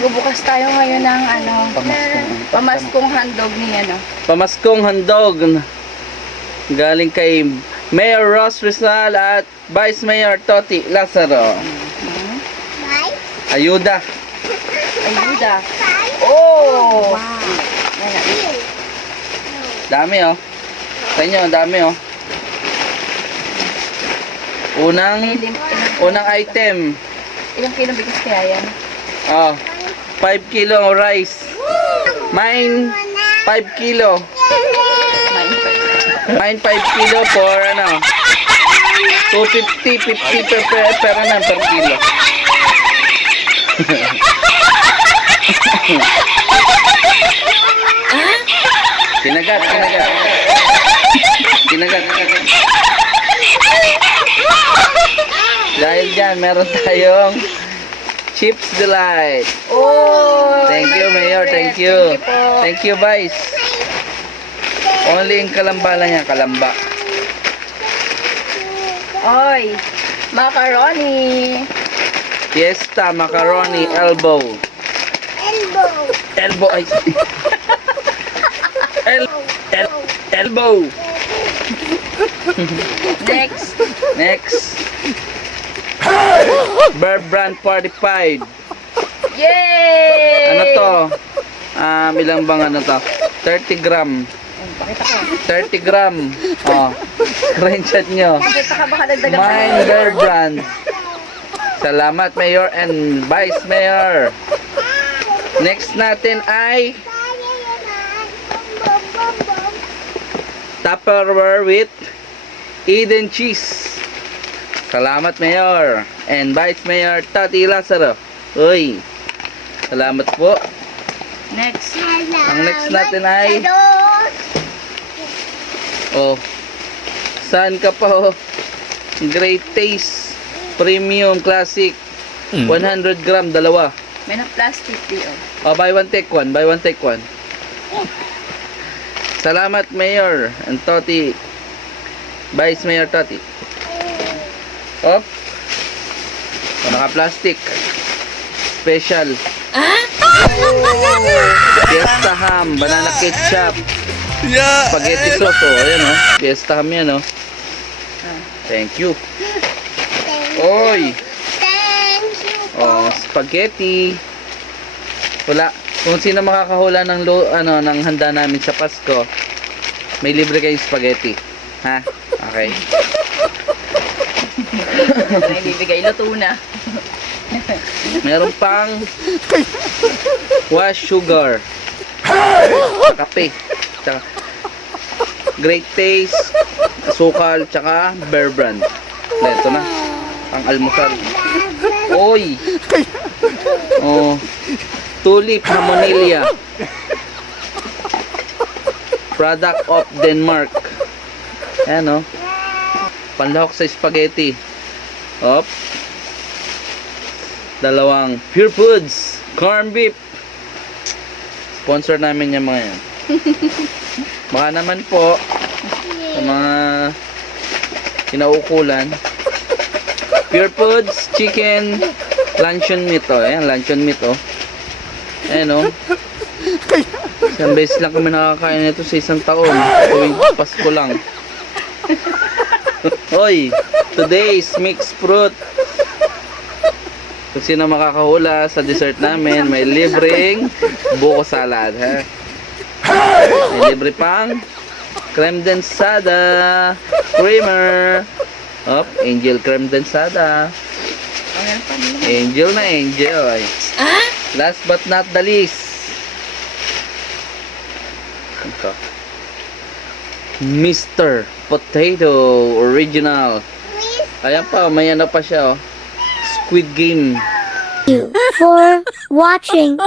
Magbubukas tayo ngayon ng pamaskong handog ni Pamaskong handog. Galing kay Mayor Ross Rizal at Vice Mayor Toti Lazaro. Ayuda. Ayuda. Oh! Wow. Ayan. Dami oh. Sa inyo, dami oh. Unang item. Ilang kilo bigas kaya yan? Oh, 5 kilo rice. Mine 5 kilo. Mine 5 kilo for 250, 50 per kilo. Kinagat. Dahil dyan, meron tayong Chips Delight. Oh! Thank you, Mayor. Thank you. Thank you, Vice. Only in Kalamba lang yan, Kalamba. Oy! Macaroni! Fiesta, macaroni, elbow. Elbow, ay. Elbow. Next. Bear Brand 45. Yay! Ano to? Ilang bang ano to? 30 gram. Pakita ko. 30 gram. Oh. Screenshot nyo. Pakita ka baka dagdagan pa. Mine Bear Brand. Salamat, Mayor and Vice Mayor. Next natin ay Tupperware with Eden cheese. Salamat, Mayor and Vice Mayor Toti Lazaro. Uy, salamat po. Next. Ang next natin ay saan ka pa Great Taste Premium Classic 100 gram, dalawa. May na-plastic di Buy one take one. Salamat, Mayor and Toti. Vice Mayor Toti. Naka-plastic. Special. Fiesta ham, banana ketchup, spaghetti sauce. Ayan Fiesta ham yan Thank you. Oy. Spaghetti. Wala. Kung sino makakahula ng ng handa namin sa Pasko, may libre kayong spaghetti. Ha? Okay. May bibigay luto na. Meron pang wash sugar. Kape. Tsaka Great Taste, asukal, tsaka Bear Brand. Ito na. Ang almusal. Oy. Tulip Harmonia. Product of Denmark. Ayan panlahok sa spaghetti. Dalawang Pure Foods corn beef. Sponsor namin yung mga yan. Baka naman po sa mga kinaukulan. Pure Foods chicken luncheon meat ayan, luncheon meat ayan isang beses lang kami nakakain nito sa isang taon, tuwing Pasko lang. Hoy, today's mixed fruit. Kung sino makakahula sa dessert namin, may libreng buko salad, ha? May libre pang creme densada, creamer. Angel creme densada. Angel na angel. Last but not the least. Ito. Mr. Potato Original. Ayan pa, may ano pa siya Squid Game. For watching.